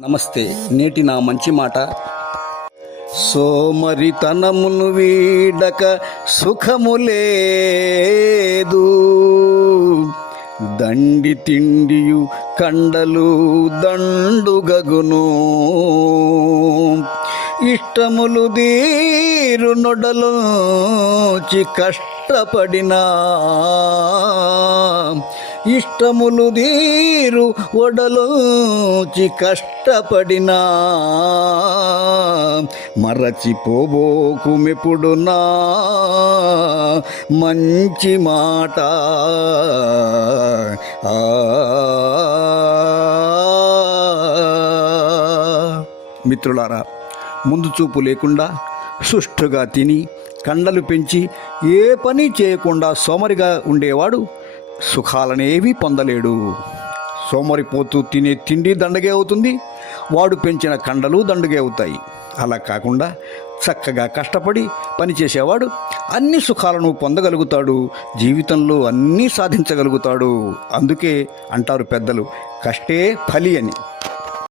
నమస్తే. నేటి నా మంచి మాట. సోమరితనమును వీడక సుఖము లేదు. దండి తిండియు కండలు దండుగగును. ఇష్టములు దీరు నొడలోచి కష్టపడినా. ఇష్టములు దీరు ఒడలోచి కష్టపడినా. మరచిపోబోకు మెప్పుడునా మంచి మాట. ఆ. మిత్రులారా ముందు చూపు లేకుండా సుష్టుగా తిని కండలు పెంచి ఏ పని చేయకుండా సోమరిగా ఉండేవాడు? సుఖాలనేవి పొందలేడు. సోమరిపోతూ తినే తిండి దండగే అవుతుంది వాడు పెంచిన కండలు దండగే అవుతాయి. అలా కాకుండా చక్కగా కష్టపడి పనిచేసేవాడు అన్ని సుఖాలను పొందగలుగుతాడు జీవితంలో అన్నీ సాధించగలుగుతాడు. అందుకే అంటారు పెద్దలు కష్టే ఫలి అని.